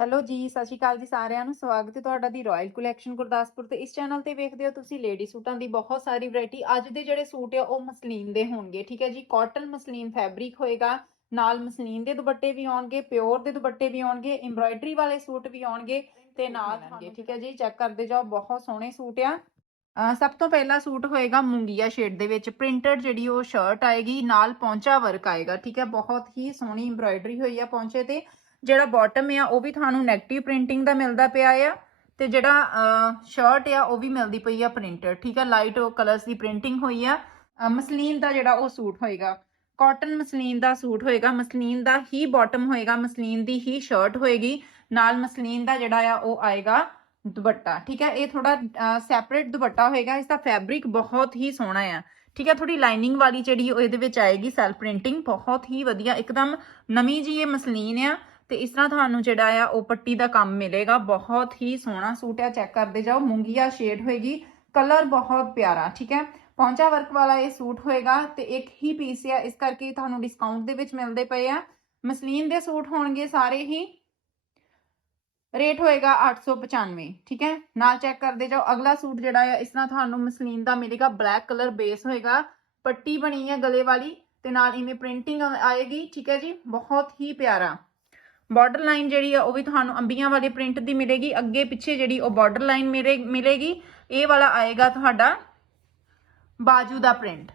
Hello ਜੀ ਸਤਿ ਸ਼੍ਰੀ ਅਕਾਲ ਜੀ ਸਾਰਿਆਂ ਨੂੰ ਸਵਾਗਤ ਹੈ ਤੁਹਾਡਾ ਦੀ ਰਾਇਲ ਕਲੈਕਸ਼ਨ ਗੁਰਦਾਸਪੁਰ ਤੇ। ਇਸ ਚੈਨਲ ਤੇ ਵੇਖਦੇ ਹੋ ਤੁਸੀਂ ਲੇਡੀ ਸੂਟਾਂ ਦੀ ਬਹੁਤ ਸਾਰੀ ਵੈਰਾਈਟੀ ਅੱਜ ਦੇ ਜਿਹੜੇ ਸੂਟ ਆ ਉਹ ਮਸਲੀਨ ਦੇ ਹੋਣਗੇ ਠੀਕ ਹੈ ਜੀ? ਕਾਟਨ ਮਸਲੀਨ ਫੈਬਰਿਕ ਹੋਏਗਾ ਨਾਲ ਮਸਲੀਨ ਦੇ ਦੁਪੱਟੇ ਵੀ ਆਉਣਗੇ ਪਿਓਰ ਦੇ ਦੁਪੱਟੇ ਵੀ ਆਉਣਗੇ ਐਮਬ੍ਰਾਇਡਰੀ ਵਾਲੇ ਸੂਟ ਵੀ ਆਉਣਗੇ ਤੇ ਨਾਲ ਆਉਣਗੇ ਠੀਕ ਹੈ ਜੀ ਚੈੱਕ ਕਰਦੇ ਜਾਓ ਬਹੁਤ ਸੋਹਣੇ ਸੂਟ ਆ। ਸਭ ਤੋਂ ਪਹਿਲਾ ਸੂਟ ਹੋਏਗਾ ਮੁੰਗੀਆ ਸ਼ੇਡ ਦੇ ਵਿੱਚ। ਪ੍ਰਿੰਟਡ ਜਿਹੜੀ ਉਹ ਸ਼ਰਟ ਆਏਗੀ ਨਾਲ ਪੌਂਚਾ ਵਰਕ ਆਏਗਾ ਠੀਕ ਹੈ? ਬਹੁਤ ਹੀ ਸੋਹਣੀ ਐਮਬ੍ਰਾਇਡਰੀ ਹੋਈ ਆ ਪੌਂਚੇ ਤੇ। ਜਿਹੜਾ ਬਾਟਮ ਆ, ਉਹ ਵੀ ਤੁਹਾਨੂੰ ਨੈਗੇਟਿਵ ਪ੍ਰਿੰਟਿੰਗ ਦਾ ਮਿਲਦਾ ਪਿਆ ਆ ਤੇ ਜਿਹੜਾ ਸ਼ਰਟ ਆ, ਉਹ ਵੀ ਮਿਲਦੀ ਪਈ ਆ ਪ੍ਰਿੰਟਡ ਠੀਕ ਆ? ਲਾਈਟ ਕਲਰਸ ਦੀ ਪ੍ਰਿੰਟਿੰਗ ਹੋਈ ਆ। ਮਸਲੀਨ ਦਾ ਜਿਹੜਾ ਉਹ ਸੂਟ ਹੋਏਗਾ ਕਾਟਨ ਮਸਲੀਨ ਦਾ ਸੂਟ ਹੋਏਗਾ, ਮਸਲੀਨ ਦਾ ਹੀ ਬਾਟਮ ਹੋਏਗਾ, ਮਸਲੀਨ ਦੀ ਹੀ ਸ਼ਰਟ ਹੋਏਗੀ, ਨਾਲ ਮਸਲੀਨ ਦਾ ਜਿਹੜਾ ਆ ਉਹ ਆਏਗਾ ਦੁਪੱਟਾ, ਠੀਕ ਹੈ ਇਹ ਥੋੜਾ ਸੈਪਰੇਟ ਦੁਪੱਟਾ ਹੋਏਗਾ, ਇਸ ਦਾ ਫੈਬਰਿਕ ਬਹੁਤ ਹੀ ਸੋਹਣਾ ਆ, ਠੀਕ ਹੈ ਥੋੜੀ ਲਾਈਨਿੰਗ ਵਾਲੀ ਜਿਹੜੀ ਉਹ ਇਹਦੇ ਵਿੱਚ ਆਏਗੀ ਸੈਲਫ ਪ੍ਰਿੰਟਿੰਗ ਬਹੁਤ ਹੀ ਵਧੀਆ, ਇੱਕਦਮ ਨਵੀਂ ਜੀ ਇਹ ਮਸਲੀਨ ਆ ਤੇ ਇਸ ਤਰ੍ਹਾਂ ਤੁਹਾਨੂੰ ਜਿਹੜਾ ਆ, ਉਹ ਪੱਟੀ ਦਾ ਕੰਮ ਮਿਲੇਗਾ। ਬਹੁਤ ਹੀ ਸੋਹਣਾ ਸੂਟ ਆ, ਚੈੱਕ ਕਰਦੇ ਜਾਓ। ਮੂੰਗੀਆ ਸ਼ੇਡ ਹੋਏਗੀ। ਕਲਰ ਬਹੁਤ ਪਿਆਰਾ, ਠੀਕ ਹੈ? ਪੌਂਚਾ ਵਰਕ ਵਾਲਾ ਇਹ ਸੂਟ ਹੋਏਗਾ ਤੇ ਇੱਕ ਹੀ ਪੀਸ ਆ। ਇਸ ਕਰਕੇ ਤੁਹਾਨੂੰ ਡਿਸਕਾਊਂਟ ਦੇ ਵਿੱਚ ਮਿਲਦੇ ਪਏ ਆ। ਮਸਲੀਨ ਦੇ ਸੂਟ ਹੋਣਗੇ ਸਾਰੇ ਹੀ। ਰੇਟ ਹੋਏਗਾ 895 ਠੀਕ ਹੈ? ਨਾਲ ਚੈੱਕ ਕਰਦੇ ਜਾਓ। ਅਗਲਾ ਸੂਟ ਜਿਹੜਾ ਆ, ਇਸ ਤਰ੍ਹਾਂ ਤੁਹਾਨੂੰ ਮਸਲੀਨ ਦਾ ਮਿਲੇਗਾ। ਬਲੈਕ ਕਲਰ ਬੇਸ ਹੋਏਗਾ। ਪੱਟੀ ਬਣੀ ਹੈ ਗਲੇ ਵਾਲੀ ਤੇ ਨਾਲ ਇਵੇਂ ਪ੍ਰਿੰਟਿੰਗ ਆਏਗੀ, ਠੀਕ ਹੈ ਜੀ? ਬਹੁਤ ਹੀ ਪਿਆਰਾ। ਬਾਰਡਰ ਲਾਈਨ ਜਿਹੜੀ ਆ, ਉਹ ਵੀ ਤੁਹਾਨੂੰ ਅੰਬੀਆਂ ਵਾਲੇ ਪ੍ਰਿੰਟ ਦੀ ਮਿਲੇਗੀ। ਅੱਗੇ ਪਿੱਛੇ ਜਿਹੜੀ ਉਹ ਬਾਰਡਰ ਲਾਈਨ ਮਿਲੇਗੀ। ਇਹ ਵਾਲਾ ਆਏਗਾ ਤੁਹਾਡਾ ਬਾਜੂ ਦਾ ਪ੍ਰਿੰਟ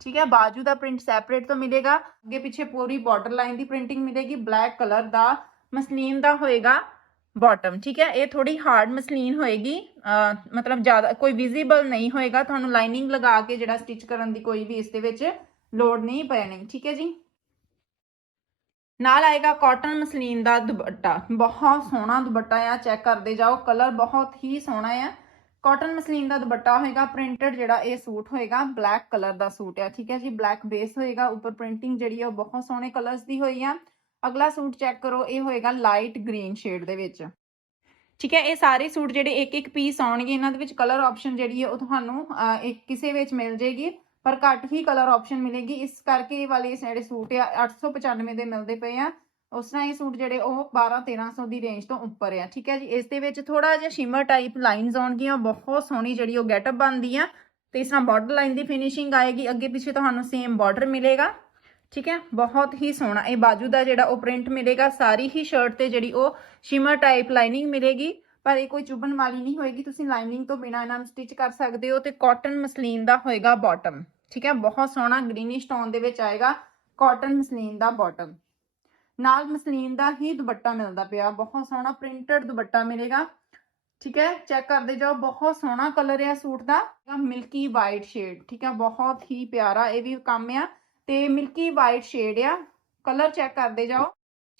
ਠੀਕ ਹੈ? ਬਾਜੂ ਦਾ ਪ੍ਰਿੰਟ ਸੈਪਰੇਟ ਤੋਂ ਮਿਲੇਗਾ। ਅੱਗੇ ਪਿੱਛੇ ਪੂਰੀ ਬਾਰਡਰ ਲਾਈਨ ਦੀ ਪ੍ਰਿੰਟਿੰਗ ਮਿਲੇਗੀ। ਬਲੈਕ ਕਲਰ ਦਾ, ਮਸਲੀਨ ਦਾ ਹੋਏਗਾ ਬਾਟਮ ਠੀਕ ਹੈ? ਇਹ ਥੋੜੀ ਹਾਰਡ ਮਸਲੀਨ ਹੋਏਗੀ। ਮਤਲਬ ਜ਼ਿਆਦਾ, ਕੋਈ ਵਿਜ਼ੀਬਲ ਨਹੀਂ ਹੋਏਗਾ। ਤੁਹਾਨੂੰ ਲਾਈਨਿੰਗ ਲਗਾ ਕੇ ਜਿਹੜਾ ਸਟਿਚ ਕਰਨ ਦੀ ਕੋਈ ਵੀ ਇਸ ਦੇ ਵਿੱਚ ਲੋੜ ਨਹੀਂ ਪੈਣੀ। ਠੀਕ ਹੈ ਜੀ? ਨਾਲ ਆਏਗਾ ਕਾਟਨ ਮਸਲੀਨ ਦਾ ਦੁਪੱਟਾ। ਬਹੁਤ ਸੋਹਣਾ ਦੁਪੱਟਾ ਆ ਚੈੱਕ ਕਰਦੇ ਜਾਓ ਕਲਰ ਬਹੁਤ ਹੀ ਸੋਹਣਾ ਆ। ਕਾਟਨ ਮਸਲੀਨ ਦਾ ਦੁਪੱਟਾ ਹੋਏਗਾ ਪ੍ਰਿੰਟਡ ਜਿਹੜਾ ਇਹ ਸੂਟ ਹੋਏਗਾ ਬਲੈਕ ਕਲਰ ਦਾ ਸੂਟ ਆ, ਠੀਕ ਹੈ ਜੀ? ਬਲੈਕ ਬੇਸ ਹੋਏਗਾ, ਉੱਪਰ ਪ੍ਰਿੰਟਿੰਗ ਜਿਹੜੀ ਆ ਉਹ ਬਹੁਤ ਸੋਹਣੇ ਕਲਰਸ ਦੀ ਹੋਈ ਆ। ਅਗਲਾ ਸੂਟ ਚੈੱਕ ਕਰੋ, ਇਹ ਹੋਏਗਾ ਲਾਈਟ ਗ੍ਰੀਨ ਸ਼ੇਡ ਦੇ ਵਿੱਚ। ਠੀਕ ਹੈ, ਇਹ ਸਾਰੇ ਸੂਟ ਜਿਹੜੇ ਇੱਕ ਇੱਕ ਪੀਸ ਆਉਣਗੇ, ਇਹਨਾਂ ਦੇ ਵਿੱਚ ਕਲਰ ਆਪਸ਼ਨ ਜਿਹੜੀ ਹੈ ਉਹ ਤੁਹਾਨੂੰ ਇੱਕ ਕਿਸੇ ਵਿੱਚ ਮਿਲ ਜੇਗੀ। ਪਰ ਘੱਟ ਹੀ ਕਲਰ ਆਪਸ਼ਨ ਮਿਲੇਗੀ। ਇਸ ਕਰਕੇ ਇਹ ਵਾਲੇ ਜਿਹੜੇ ਸੂਟ ਆ 895 ਦੇ ਮਿਲਦੇ ਪਏ ਆ। ਉਸ ਤਰ੍ਹਾਂ ਇਹ ਸੂਟ ਜਿਹੜੇ ਉਹ 12 1300 ਦੀ ਰੇਂਜ ਤੋਂ ਉੱਪਰ ਆ, ਠੀਕ ਹੈ ਜੀ? ਇਸ ਦੇ ਵਿੱਚ ਥੋੜਾ ਜਿਹਾ ਸ਼ਿਮਰ ਟਾਈਪ ਲਾਈਨਸ ਆਉਣਗੀਆਂ ਬਹੁਤ ਸੋਹਣੀ ਜਿਹੜੀ ਉਹ ਗੈਟਅਪ ਬਣਦੀ ਆ, ਤੇ ਇਸ ਤਰ੍ਹਾਂ ਬਾਰਡਰ ਲਾਈਨ ਦੀ ਫਿਨਿਸ਼ਿੰਗ ਆਏਗੀ। ਅੱਗੇ ਪਿੱਛੇ ਤੁਹਾਨੂੰ ਸੇਮ ਬਾਰਡਰ ਮਿਲੇਗਾ, ਠੀਕ ਹੈ? ਬਹੁਤ ਹੀ ਸੋਹਣਾ, ਇਹ ਬਾਜੂ ਦਾ ਜਿਹੜਾ ਉਹ ਪ੍ਰਿੰਟ ਮਿਲੇਗਾ, ਸਾਰੀ ਹੀ ਸ਼ਰਟ ਤੇ ਜਿਹੜੀ ਉਹ ਸ਼ਿਮਰ ਟਾਈਪ ਲਾਈਨਿੰਗ ਮਿਲੇਗੀ। ਪਰ ਇਹ ਕੋਈ ਚੁਭਣ ਵਾਲੀ ਨਹੀਂ ਹੋਏਗੀ, ਤੁਸੀਂ ਲਾਈਨਿੰਗ ਤੋਂ ਬਿਨਾ ਇਹਨਾਂ ਨੂੰ ਸਟਿਚ ਕਰ ਸਕਦੇ ਹੋ, ਤੇ ਕਾਟਨ ਮਸਲੀਨ ਦਾ ਹੋਏਗਾ ਬਾਟਮ ਠੀਕ ਹੈ, ਬਹੁਤ ਸੋਹਣਾ ਗ੍ਰੀਨਿਸ਼ ਟੋਨ ਦੇ ਵਿੱਚ ਆਏਗਾ ਕਾਟਨ ਮਸਲੀਨ ਦਾ ਬਾਟਮ ਨਾਲ ਮਸਲੀਨ ਦਾ ਹੀ ਦੁਪੱਟਾ ਮਿਲਦਾ ਪਿਆ, ਬਹੁਤ ਸੋਹਣਾ ਪ੍ਰਿੰਟਡ ਦੁਪੱਟਾ ਮਿਲੇਗਾ। ਠੀਕ ਹੈ ਚੈੱਕ ਕਰਦੇ ਜਾਓ, ਬਹੁਤ ਸੋਹਣਾ ਕਲਰ ਹੈ ਸੂਟ ਦਾ। ਮਿਲਕੀ ਵਾਈਟ ਸ਼ੇਡ ਠੀਕ ਹੈ, ਬਹੁਤ ਹੀ ਪਿਆਰਾ ਇਹ ਵੀ ਕੰਮ ਆ। ਤੇ ਮਿਲਕੀ ਵਾਈਟ ਸ਼ੇਡ ਆ ਕਲਰ ਚੈੱਕ ਕਰਦੇ ਜਾਓ।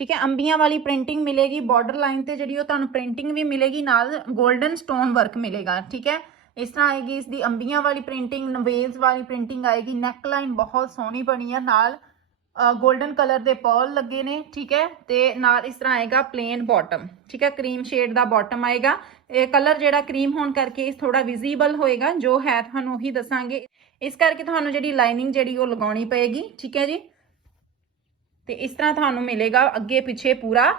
ਠੀਕ ਹੈ, ਅੰਬੀਆਂ ਵਾਲੀ ਪ੍ਰਿੰਟਿੰਗ ਮਿਲੇਗੀ ਬਾਰਡਰ ਲਾਈਨ ਤੇ ਜਿਹੜੀ ਉਹ ਤੁਹਾਨੂੰ ਪ੍ਰਿੰਟਿੰਗ ਵੀ ਮਿਲੇਗੀ, ਨਾਲ 골ਡਨ ਸਟੋਨ ਵਰਕ ਮਿਲੇਗਾ। ਠੀਕ ਹੈ ਇਸ ਤਰ੍ਹਾਂ ਆਏਗੀ ਇਸ ਦੀ ਅੰਬੀਆਂ ਵਾਲੀ ਪ੍ਰਿੰਟਿੰਗ ਨਵੇਲਸ ਵਾਲੀ ਪ੍ਰਿੰਟਿੰਗ ਆਏਗੀ ਨੈਕ ਲਾਈਨ ਬਹੁਤ ਸੋਹਣੀ ਬਣੀ ਆ, ਨਾਲ ਗੋਲਡਨ ਕਲਰ ਦੇ ਪਰਲ ਲੱਗੇ ਨੇ, ਠੀਕ ਹੈ, ਤੇ ਨਾਲ ਇਸ ਤਰ੍ਹਾਂ ਆਏਗਾ ਪਲੇਨ ਬਾਟਮ ਠੀਕ ਹੈ ਕਰੀਮ ਸ਼ੇਡ ਦਾ ਬਾਟਮ ਆਏਗਾ, ਇਹ ਕਲਰ ਜਿਹੜਾ ਕਰੀਮ ਹੋਣ ਕਰਕੇ ਇਸ ਥੋੜਾ ਵਿਜ਼ੀਬਲ ਹੋਏਗਾ, ਜੋ ਹੈ ਤੁਹਾਨੂੰ ਉਹੀ ਦੱਸਾਂਗੇ, ਇਸ ਕਰਕੇ ਤੁਹਾਨੂੰ ਜਿਹੜੀ ਲਾਈਨਿੰਗ ਜਿਹੜੀ ਉਹ ਲਗਾਉਣੀ ਪਏਗੀ, ਠੀਕ ਹੈ ਜੀ, ਤੇ ਇਸ ਤਰ੍ਹਾਂ ਤੁਹਾਨੂੰ ਮਿਲੇਗਾ ਅੱਗੇ ਪਿੱਛੇ ਪੂਰਾ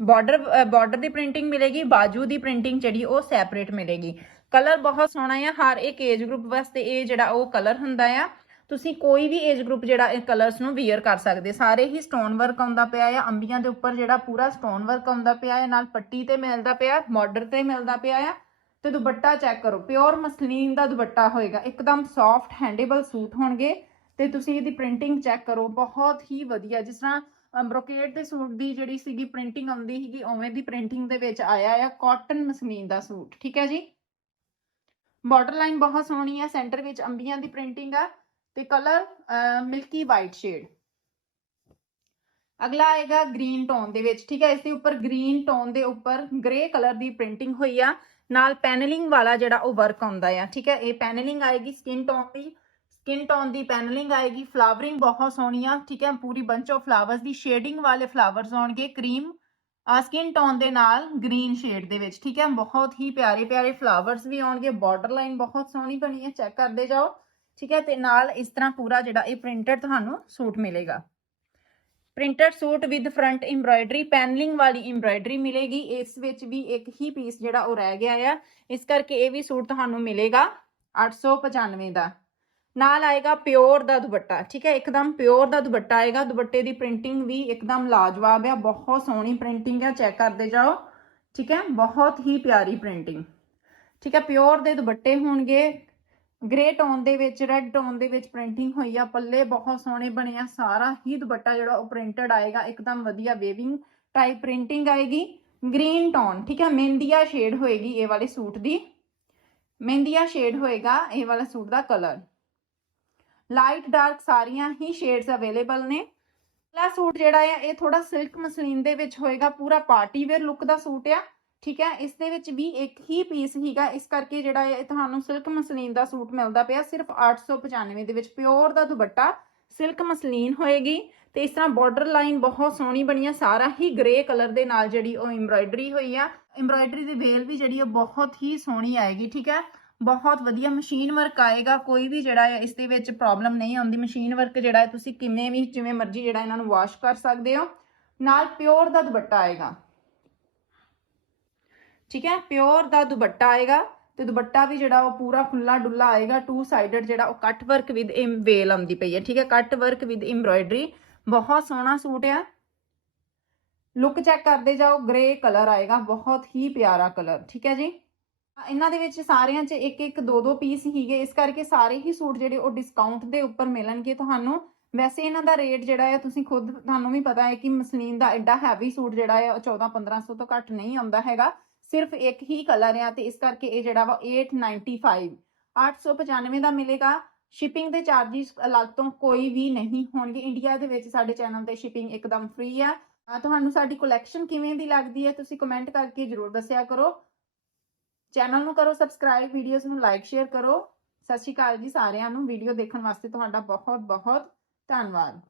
ਬਾਰਡਰ ਬਾਰਡਰ ਦੀ ਪ੍ਰਿੰਟਿੰਗ ਮਿਲੇਗੀ, ਬਾਜੂ ਦੀ ਪ੍ਰਿੰਟਿੰਗ ਜਿਹੜੀ ਉਹ ਸੈਪਰੇਟ ਮਿਲੇਗੀ ਕਲਰ ਬਹੁਤ ਸੋਹਣਾ ਆ, ਹਰ ਇੱਕ ਏਜ ਗਰੁੱਪ ਵਾਸਤੇ ਇਹ ਜਿਹੜਾ ਉਹ ਕਲਰ ਹੁੰਦਾ ਆ। ਤੁਸੀਂ ਕੋਈ ਵੀ ਏਜ ਗਰੁੱਪ ਜਿਹੜਾ ਇਹ ਕਲਰਸ ਨੂੰ ਵੇਅਰ ਕਰ ਸਕਦੇ, ਸਾਰੇ ਹੀ ਸਟੋਨ ਵਰਕ ਆਉਂਦਾ ਪਿਆ ਆ, ਅੰਬੀਆਂ ਦੇ ਉੱਪਰ ਜਿਹੜਾ ਪੂਰਾ ਸਟੋਨ ਵਰਕ ਆਉਂਦਾ ਪਿਆ ਹੈ ਨਾਲ ਪੱਟੀ ਤੇ ਮਿਲਦਾ ਪਿਆ ਬਾਰਡਰ ਤੇ ਮਿਲਦਾ ਪਿਆ ਆ, ਤੇ ਦੁਪੱਟਾ ਚੈੱਕ ਕਰੋ ਪਿਓਰ ਮਸਲੀਨ ਦਾ ਦੁਪੱਟਾ ਹੋਏਗਾ, ਇੱਕਦਮ ਸੌਫਟ ਹੈਂਡੇਬਲ ਸੂਟ ਹੋਣਗੇ, ਤੇ ਤੁਸੀਂ ਇਹਦੀ ਪ੍ਰਿੰਟਿੰਗ ਚੈੱਕ ਕਰੋ, ਬਹੁਤ ਹੀ ਵਧੀਆ, ਜਿਸ ਤਰ੍ਹਾਂ ਬ੍ਰੋਕੇਡ ਦੇ ਸੂਟ ਦੀ ਜਿਹੜੀ ਸੀਗੀ ਪ੍ਰਿੰਟਿੰਗ ਆਉਂਦੀ ਸੀਗੀ, ਉਵੇਂ ਦੀ ਪ੍ਰਿੰਟਿੰਗ ਦੇ ਵਿੱਚ ਆਇਆ ਆ ਕਾਟਨ ਮਸਲੀਨ ਦਾ ਸੂਟ, ਠੀਕ ਹੈ ਜੀ? ਬਾਰਡਰ ਲਾਈਨ ਬਹੁਤ ਸੋਹਣੀ ਹੈ ਸੈਂਟਰ ਵਿੱਚ ਅੰਬੀਆਂ ਦੀ ਪ੍ਰਿੰਟਿੰਗ ਆ ਤੇ ਕਲਰ ਮਿਲਕੀ ਵਾਈਟ ਸ਼ੇਡ। ਅਗਲਾ ਆਏਗਾ ਗ੍ਰੀਨ ਟੋਨ ਦੇ ਵਿੱਚ, ਠੀਕ ਹੈ, ਇਸ ਦੇ ਉੱਪਰ ਗ੍ਰੀਨ ਟੋਨ ਦੇ ਉੱਪਰ ਗ੍ਰੇ ਕਲਰ ਦੀ ਪ੍ਰਿੰਟਿੰਗ ਹੋਈ ਆ, ਨਾਲ ਪੈਨਲਿੰਗ ਵਾਲਾ ਜਿਹੜਾ ਉਹ ਵਰਕ ਆਉਂਦਾ ਆ, ਠੀਕ ਹੈ, ਇਹ ਪੈਨਲਿੰਗ ਆਏਗੀ ਸਕਿਨ ਟੋਨ ਦੀ, ਸਕਿਨ ਟੋਨ ਦੀ ਪੈਨਲਿੰਗ ਆਏਗੀ, ਫਲਾਵਰਿੰਗ ਬਹੁਤ ਸੋਹਣੀ ਆ, ਠੀਕ ਹੈ, ਪੂਰੀ ਬੰਚ ਆਫ ਫਲਾਵਰਸ ਦੀ ਸ਼ੇਡਿੰਗ ਵਾਲੇ ਫਲਾਵਰਸ ਆਉਣਗੇ, ਕਰੀਮ ਸਕਿਨ ਟੋਨ ਦੇ ਨਾਲ ਗ੍ਰੀਨ ਸ਼ੇਡ ਦੇ ਵਿੱਚ, ਠੀਕ ਹੈ? ਬਹੁਤ ਹੀ ਪਿਆਰੇ ਪਿਆਰੇ ਫਲਾਵਰਸ ਵੀ ਆਉਣਗੇ ਬਾਰਡਰ ਲਾਈਨ ਬਹੁਤ ਸੋਹਣੀ ਬਣੀ ਹੈ ਚੈੱਕ ਕਰਦੇ ਜਾਓ, ਠੀਕ ਹੈ? ਤੇ ਨਾਲ ਇਸ ਤਰ੍ਹਾਂ ਪੂਰਾ ਜਿਹੜਾ ਇਹ ਪ੍ਰਿੰਟਡ ਤੁਹਾਨੂੰ ਸੂਟ ਮਿਲੇਗਾ। Printed suit with front embroidery paneling ਵਾਲੀ ਐਮਬ੍ਰਾਇਡਰੀ ਮਿਲੇਗੀ। ਇਸ ਵਿੱਚ ਵੀ ਇੱਕ ਹੀ ਪੀਸ ਜਿਹੜਾ ਉਹ ਰਹਿ ਗਿਆ ਆ। ਇਸ ਕਰਕੇ ਇਹ ਵੀ ਸੂਟ ਤੁਹਾਨੂੰ ਮਿਲੇਗਾ 895 ਦਾ। ਨਾਲ ਆਏਗਾ ਪਿਓਰ ਦਾ ਦੁਪੱਟਾ, ਠੀਕ ਹੈ, ਇੱਕਦਮ ਪਿਓਰ ਦਾ ਦੁਪੱਟਾ ਆਏਗਾ, ਦੁਪੱਟੇ ਦੀ ਪ੍ਰਿੰਟਿੰਗ ਵੀ ਇੱਕਦਮ ਲਾਜਵਾਬ ਆ ਬਹੁਤ ਸੋਹਣੀ ਪ੍ਰਿੰਟਿੰਗ ਆ ਚੈੱਕ ਕਰਦੇ ਜਾਓ, ਠੀਕ ਹੈ, ਬਹੁਤ ਹੀ ਪਿਆਰੀ ਪ੍ਰਿੰਟਿੰਗ ਠੀਕ ਹੈ, ਪਿਓਰ ਦੇ ਦੁਪੱਟੇ ਹੋਣਗੇ ਗ੍ਰੇ ਟੋਨ ਦੇ ਵਿੱਚ ਰੈੱਡ ਟੋਨ ਦੇ ਵਿੱਚ ਪ੍ਰਿੰਟਿੰਗ ਹੋਈ ਆ, ਪੱਲੇ ਬਹੁਤ ਸੋਹਣੇ ਬਣੇ ਆ, ਸਾਰਾ ਹੀ ਦੁਪੱਟਾ ਜਿਹੜਾ ਉਹ ਪ੍ਰਿੰਟਡ ਆਏਗਾ, ਇੱਕਦਮ ਵਧੀਆ ਵੇਵਿੰਗ ਟਾਈਪ ਪ੍ਰਿੰਟਿੰਗ ਆਏਗੀ ਗ੍ਰੀਨ ਟੋਨ ਠੀਕ ਹੈ, ਮਹਿੰਦੀਆ ਸ਼ੇਡ ਹੋਏਗੀ ਇਹ ਵਾਲੇ ਸੂਟ ਦੀ, ਮਹਿੰਦੀਆ ਸ਼ੇਡ ਹੋਏਗਾ ਇਹ ਵਾਲਾ ਸੂਟ ਦਾ ਕਲਰ ਲਾਈਟ ਡਾਰਕ ਸਾਰੀਆਂ ਹੀ ਸ਼ੇਡਸ ਅਵੇਲੇਬਲ ਨੇ। ਪਹਿਲਾ ਸੂਟ ਜਿਹੜਾ ਆ, ਇਹ ਥੋੜਾ ਸਿਲਕ ਮਸਲੀਨ ਦੇ ਵਿੱਚ ਹੋਏਗਾ, ਪੂਰਾ ਪਾਰਟੀ ਵੇਅਰ ਲੁੱਕ ਦਾ ਸੂਟ ਆ, ਠੀਕ ਹੈ ਇਸ ਦੇ ਵਿੱਚ ਵੀ ਇੱਕ ਹੀ ਪੀਸ ਹੀਗਾ ਇਸ ਕਰਕੇ ਜਿਹੜਾ ਇਹ ਤੁਹਾਨੂੰ ਸਿਲਕ ਮਸਲੀਨ ਦਾ ਸੂਟ ਮਿਲਦਾ ਪਿਆ, ਸਿਰਫ 895 ਦੇ ਵਿੱਚ ਪਿਓਰ ਦਾ ਦੁਪੱਟਾ ਸਿਲਕ ਮਸਲੀਨ ਹੋਏਗੀ। ਤੇ ਇਸ ਤਰ੍ਹਾਂ ਬਾਰਡਰ ਲਾਈਨ ਬਹੁਤ ਸੋਹਣੀ ਬਣੀ ਆ, ਸਾਰਾ ਹੀ ਗ੍ਰੇ ਕਲਰ ਦੇ ਨਾਲ ਜਿਹੜੀ ਉਹ ਐਮਬ੍ਰਾਇਡਰੀ ਹੋਈ ਆ। ਐਮਬ੍ਰਾਇਡਰੀ ਦੀ ਵੇਲ ਵੀ ਜਿਹੜੀ ਉਹ ਬਹੁਤ ਹੀ ਸੋਹਣੀ ਆਏਗੀ, ਠੀਕ ਹੈ ਬਹੁਤ ਵਧੀਆ ਮਸ਼ੀਨ ਵਰਕ ਆਏਗਾ, ਕੋਈ ਵੀ ਜਿਹੜਾ ਹੈ ਇਸ ਦੇ ਵਿੱਚ ਪ੍ਰੋਬਲਮ ਨਹੀਂ ਆਉਂਦੀ। ਮਸ਼ੀਨ ਵਰਕ ਜਿਹੜਾ ਹੈ ਤੁਸੀਂ ਕਿਵੇਂ ਵੀ ਜਿਵੇਂ ਮਰਜ਼ੀ ਜਿਹੜਾ ਇਹਨਾਂ ਨੂੰ ਵਾਸ਼ ਕਰ ਸਕਦੇ ਹੋ। ਨਾਲ ਪਿਓਰ ਦਾ ਦੁਪੱਟਾ ਆਏਗਾ। ਠੀਕ ਹੈ? ਪਿਓਰ ਦਾ ਦੁਪੱਟਾ ਆਏਗਾ ਤੇ ਦੁਪੱਟਾ ਵੀ ਜਿਹੜਾ ਉਹ ਪੂਰਾ ਖੁੱਲਾ ਡੁੱਲਾ ਆਏਗਾ। ਟੂ ਸਾਈਡਡ ਜਿਹੜਾ ਉਹ ਕੱਟ ਵਰਕ ਵਿਦ ਵੇਲ ਆਉਂਦੀ ਪਈ ਹੈ। ਠੀਕ ਹੈ? ਕੱਟ ਵਰਕ ਵਿਦ ਐਮਬ੍ਰਾਇਡਰੀ ਬਹੁਤ ਸੋਹਣਾ ਸੂਟ ਆ ਲੁੱਕ ਚੈੱਕ ਕਰਦੇ ਜਾਓ। ਗ੍ਰੇ ਕਲਰ ਆਏਗਾ। ਬਹੁਤ ਹੀ ਪਿਆਰਾ ਕਲਰ ਠੀਕ ਹੈ ਜੀ? ਇਹਨਾਂ ਦੇ ਵਿੱਚ ਸਾਰਿਆਂ 'ਚ ਇੱਕ ਇੱਕ ਦੋ ਦੋ ਪੀਸ ਹੀਗੇ ਇਸ ਕਰਕੇ ਸਾਰੇ ਹੀ ਸੂਟ ਜਿਹੜੇ ਉਹ ਡਿਸਕਾਊਂਟ ਦੇ ਉੱਪਰ ਮਿਲਣਗੇ ਤੁਹਾਨੂੰ। ਵੈਸੇ ਇਹਨਾਂ ਦਾ ਰੇਟ ਜਿਹੜਾ ਹੈ ਤੁਸੀਂ ਖੁਦ ਤੁਹਾਨੂੰ ਵੀ ਪਤਾ ਹੈ ਕਿ ਮਸਲੀਨ ਦਾ ਐਡਾ ਹੈਵੀ ਸੂਟ ਜਿਹੜਾ ਹੈ ਉਹ 14 1500 ਤੋਂ ਘੱਟ ਨਹੀਂ ਆਉਂਦਾ ਹੈਗਾ। ਸਿਰਫ ਇੱਕ ਹੀ ਕਲਰ ਆ ਤੇ ਇਸ ਕਰਕੇ ਇਹ ਜਿਹੜਾ ਵਾ 895 895 ਦਾ ਮਿਲੇਗਾ। ਸ਼ਿਪਿੰਗ ਦੇ ਚਾਰजेस ਅਲੱਗ ਤੋਂ ਕੋਈ ਵੀ ਨਹੀਂ ਹੋਣਗੇ। ਇੰਡੀਆ ਦੇ ਵਿੱਚ ਸਾਡੇ ਚੈਨਲ ਤੇ ਸ਼ਿਪਿੰਗ ਇੱਕਦਮ ਫ੍ਰੀ ਆ। ਤੁਹਾਨੂੰ ਸਾਡੀ ਕਲੈਕਸ਼ਨ ਕਿਵੇਂ ਦੀ ਲੱਗਦੀ ਹੈ, ਤੁਸੀਂ ਕਮੈਂਟ ਕਰਕੇ ਜਰੂਰ ਦੱਸਿਆ ਕਰੋ। ਚੈਨਲ ਨੂੰ ਕਰੋ ਸਬਸਕ੍ਰਾਈਬ ਵੀਡੀਓਜ਼ ਨੂੰ ਲਾਈਕ ਸ਼ੇਅਰ ਕਰੋ। ਸਤਿ ਸ਼੍ਰੀ ਅਕਾਲ ਜੀ ਸਾਰਿਆਂ ਨੂੰ। ਵੀਡੀਓ ਦੇਖਣ ਵਾਸਤੇ ਤੁਹਾਡਾ ਬਹੁਤ ਬਹੁਤ ਧੰਨਵਾਦ।